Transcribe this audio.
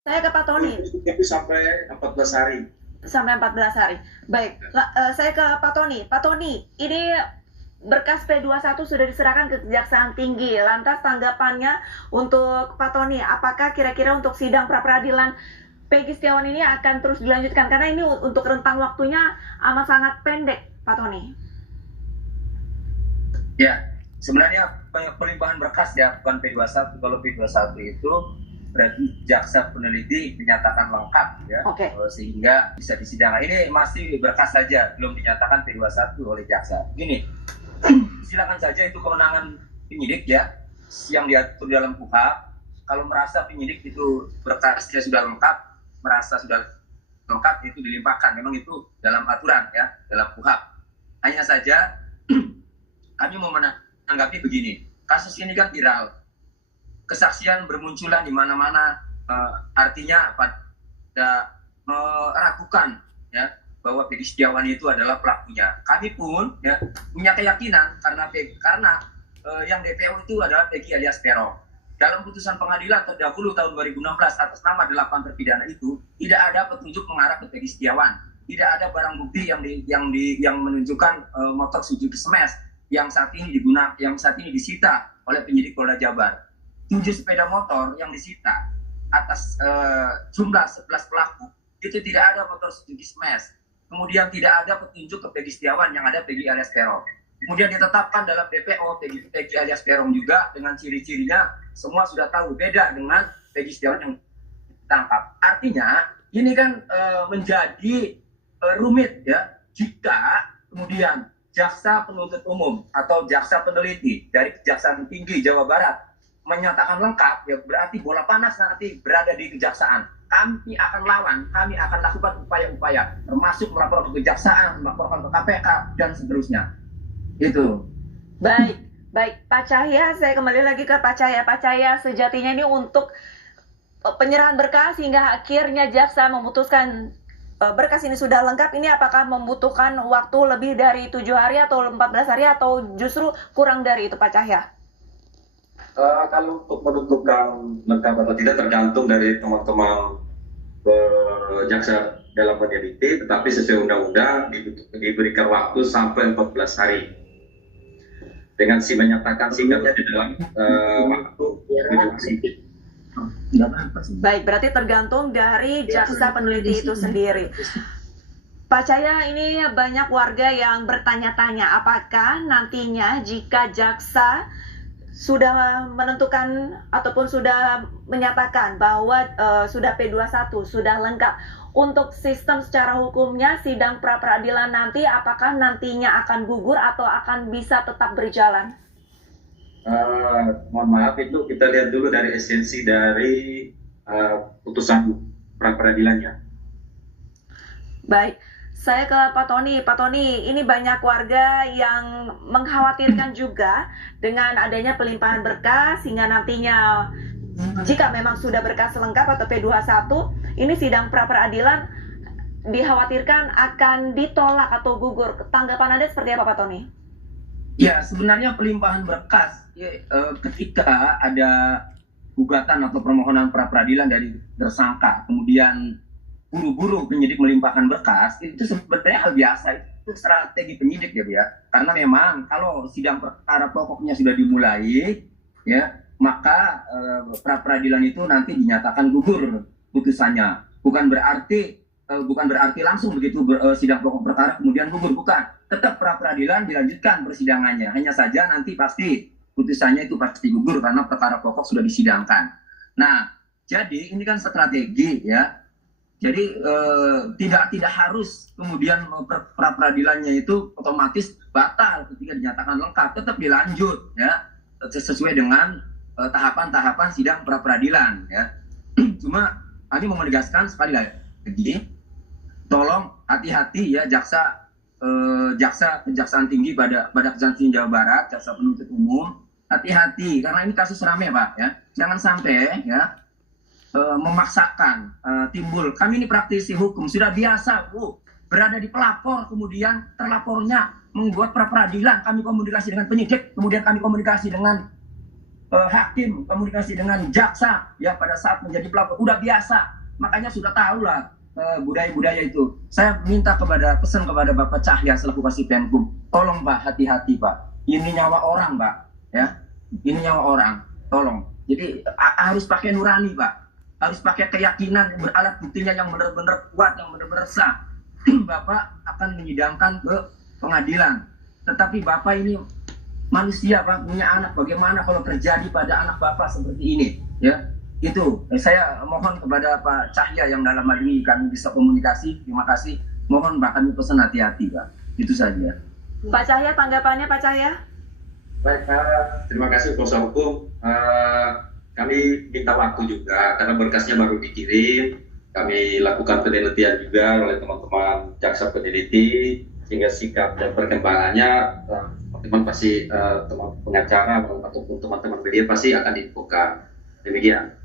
Saya ke Pak Tony. Tapi sampai 14 hari. Sampai 14 hari. Baik, saya ke Pak Tony. Pak Tony, ini berkas P21 sudah diserahkan ke Kejaksaan Tinggi. Lantas tanggapannya untuk Pak Tony, apakah kira-kira untuk sidang pra-peradilan Peggy Setiawan ini akan terus dilanjutkan? Karena ini untuk rentang waktunya amat sangat pendek, Pak Tony. Ya, sebenarnya pelimpahan berkas ya, bukan P21. Kalau P21 itu berarti jaksa peneliti menyatakan lengkap ya, sehingga bisa disidang. Ini masih berkas saja, belum dinyatakan P21 oleh jaksa. Gini, silakan saja itu kewenangan penyidik ya, yang diatur dalam KUHP. Kalau merasa penyidik itu berkasnya sudah lengkap, merasa sudah lengkap, itu dilimpahkan. Memang itu dalam aturan ya, dalam KUHP. Hanya saja kami mau menanggapi begini, kasus ini kan viral, kesaksian bermunculan di mana-mana, artinya pada meragukan ya bahwa Peggy Setiawan itu adalah pelakunya. Kami pun ya punya keyakinan karena yang DPO itu adalah Peggy alias Peron. Dalam putusan pengadilan terdahulu tahun 2016 atas nama 8 terpidana itu tidak ada petunjuk mengarah ke Peggy Setiawan, tidak ada barang bukti yang menunjukkan motor Suzuki Smash yang saat ini disita oleh penyidik Polda Jabar. 7 sepeda motor yang disita atas jumlah 11 pelaku itu tidak ada motor Suzuki Smash. Kemudian tidak ada petunjuk ke Peggy Setiawan, yang ada Peggy alias Peron. Kemudian ditetapkan dalam DPO Peggy alias Peron juga dengan ciri-cirinya semua sudah tahu, beda dengan Peggy Setiawan yang ditangkap. Artinya ini kan menjadi rumit ya jika kemudian jaksa penuntut umum atau jaksa peneliti dari Kejaksaan Tinggi Jawa Barat menyatakan lengkap, ya berarti bola panas nanti berada di kejaksaan. Kami akan lawan, kami akan lakukan upaya-upaya, termasuk melaporkan ke kejaksaan, melaporkan ke KPK, dan seterusnya. Itu. Baik, Pak Cahya, saya kembali lagi ke Pak Cahya. Pak Cahya, sejatinya ini untuk penyerahan berkas hingga akhirnya jaksa memutuskan berkas ini sudah lengkap, ini apakah membutuhkan waktu lebih dari 7 hari atau 14 hari atau justru kurang dari itu, Pak Cahya? Kalau untuk menentukan lengkap atau tidak tergantung dari teman-teman jaksa dalam menyelidiki, tetapi sesuai undang-undang diberikan waktu sampai 14 hari dengan menyatakan sikapnya di dalam waktu mediasi. Baik, berarti tergantung dari jaksa peneliti itu sendiri. Pak Cahya, ini banyak warga yang bertanya-tanya apakah nantinya jika jaksa sudah menentukan ataupun sudah menyatakan bahwa sudah P21, sudah lengkap, untuk sistem secara hukumnya sidang pra-peradilan nanti apakah nantinya akan gugur atau akan bisa tetap berjalan? Mohon maaf, itu kita lihat dulu dari esensi dari putusan pra-peradilannya. Baik, saya ke Pak Tony. Pak Tony, ini banyak warga yang mengkhawatirkan juga dengan adanya pelimpahan berkas hingga nantinya jika memang sudah berkas lengkap atau P21, ini sidang pra-peradilan dikhawatirkan akan ditolak atau gugur. Tanggapan Anda seperti apa, Pak Tony? Ya, sebenarnya pelimpahan berkas ketika ada gugatan atau permohonan pra-peradilan dari tersangka, kemudian buru-buru penyidik melimpahkan berkas, itu sebenarnya hal biasa, itu strategi penyidik ya, karena memang kalau sidang perkara pokoknya sudah dimulai, ya maka pra-peradilan itu nanti dinyatakan gugur putusannya. Bukan berarti langsung begitu sidang pokok perkara kemudian gugur, bukan. Tetap pra-peradilan dilanjutkan persidangannya. Hanya saja nanti pasti putusannya itu pasti gugur karena perkara pokok sudah disidangkan. Nah, jadi ini kan strategi ya. Jadi tidak harus kemudian pra-peradilannya itu otomatis batal ketika dinyatakan lengkap, tetap dilanjut ya sesuai dengan tahapan-tahapan sidang pra-peradilan ya. Cuma kami mau menegaskan sekali lagi, tolong hati-hati ya Kejaksaan Tinggi pada Kejaksaan Tinggi Jawa Barat, jaksa penuntut umum, hati-hati karena ini kasus rame Pak ya. Jangan sampai ya memaksakan timbul. Kami ini praktisi hukum sudah biasa berada di pelapor, kemudian terlapornya membuat pra-peradilan, kami komunikasi dengan penyidik, kemudian kami komunikasi dengan hakim komunikasi dengan jaksa ya pada saat menjadi pelapor udah biasa, makanya sudah tahu lah budaya-budaya itu. Saya minta pesan kepada Bapak Cahya selaku Kasih Penkum, tolong Pak, hati-hati Pak, ini nyawa orang Pak ya, ini nyawa orang, tolong. Jadi harus pakai nurani Pak, harus pakai keyakinan, alat buktinya yang benar-benar kuat, yang benar-benar sah. Bapak akan menyidangkan ke pengadilan. Tetapi Bapak ini manusia Pak, punya anak, bagaimana kalau terjadi pada anak Bapak seperti ini ya. Itu saya mohon kepada Pak Cahya yang dalam hal ini kami bisa komunikasi. Terima kasih, mohon Pak kami pesan hati-hati Pak, itu saja. Pak Cahya, tanggapannya Pak Cahya? Baik, terima kasih kuasa hukum. Kami minta waktu juga karena berkasnya baru dikirim. Kami lakukan penelitian juga oleh teman-teman jaksa peneliti, sehingga sikap dan perkembangannya teman-teman pasti teman pengacara ataupun teman-teman media pasti akan diinfokan. Demikian.